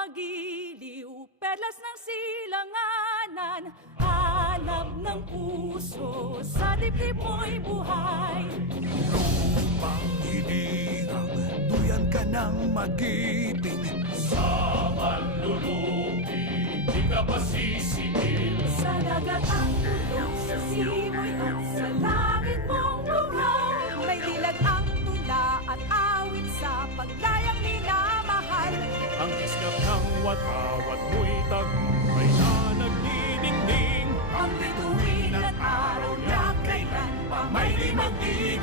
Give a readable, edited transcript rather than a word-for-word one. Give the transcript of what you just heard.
magiliw, perlas ng silanganan, alab ng puso, sa dibdib mo'y buhay. Lupang hinirang, duyan ka ng magibing. Sa manlulupi, di ka pa sisingil. Sa dagat ang tulong, sa simoy at sa langit mong lugaw. May dilag ang tula at awit sa pagdayang minamahal. Ang iskap ng watawat mo'y tagumpay na nagdidingding. Ang bituin at araw na kailan pa may di magdidilim.